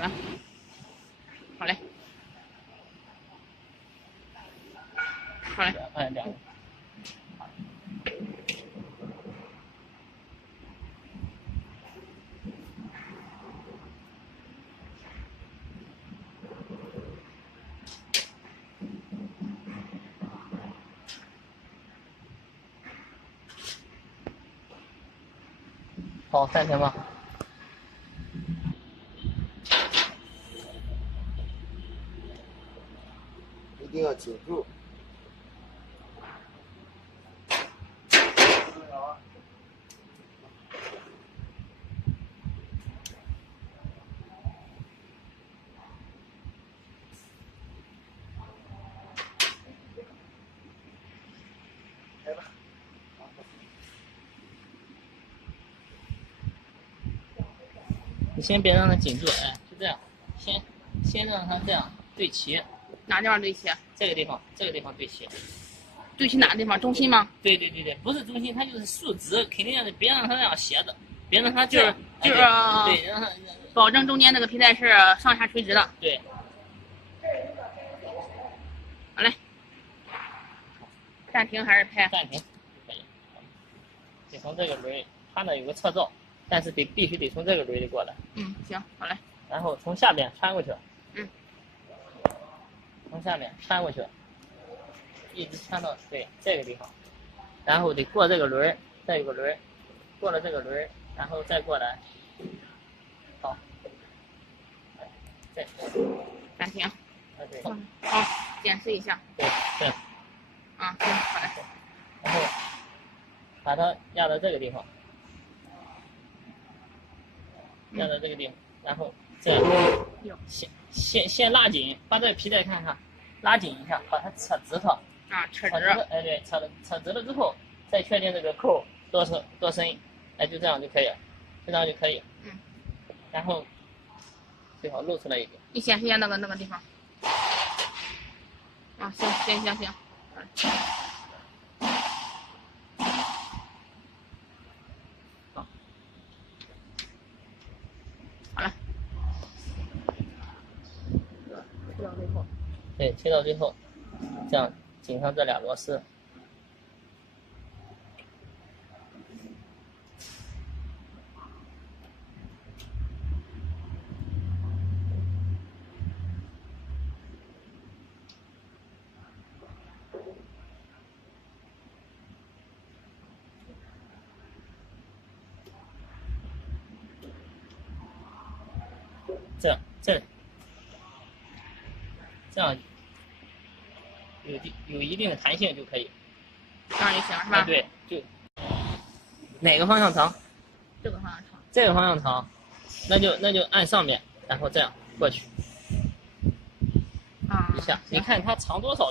了，好嘞，好嘞。2个。好，暂停吧。一定要紧住。来吧。你先别让它紧住，哎，就这样，先让它这样对齐。哪地方对齐？这个地方对齐。对齐哪个地方？中心吗？对，不是中心，它就是竖直，肯定要别让它那样斜的，别让它就是对，让它保证中间那个皮带是上下垂直的。对。好嘞，暂停还是拍？暂停就可以。得从这个轮，它那有个侧罩，但是必须得从这个轮里过来。行，好嘞。然后从下边穿过去。从下面穿过去，一直穿到这个地方，然后得过这个轮，再有个轮，过了这个轮，然后再过来。好，再暂停。对。好，检视一下。对。行，好嘞。然后把它压到这个地方，压到这个地方，然后这样，先拉紧，把这个皮带看看，拉紧一下，把它扯直它。扯直。哎，对，扯直了之后，再确定这个扣多深，哎，就这样就可以了，就这样就可以。然后最好露出来一点。你显示一下那个地方。行。好了。推到最后。对，推到最后，这样紧上这俩螺丝。这样有一定的弹性就可以。这样就行是吧？对，就哪个方向长？这个方向长。这个方向长，那就按上面，然后这样过去。一下，你看它长多少？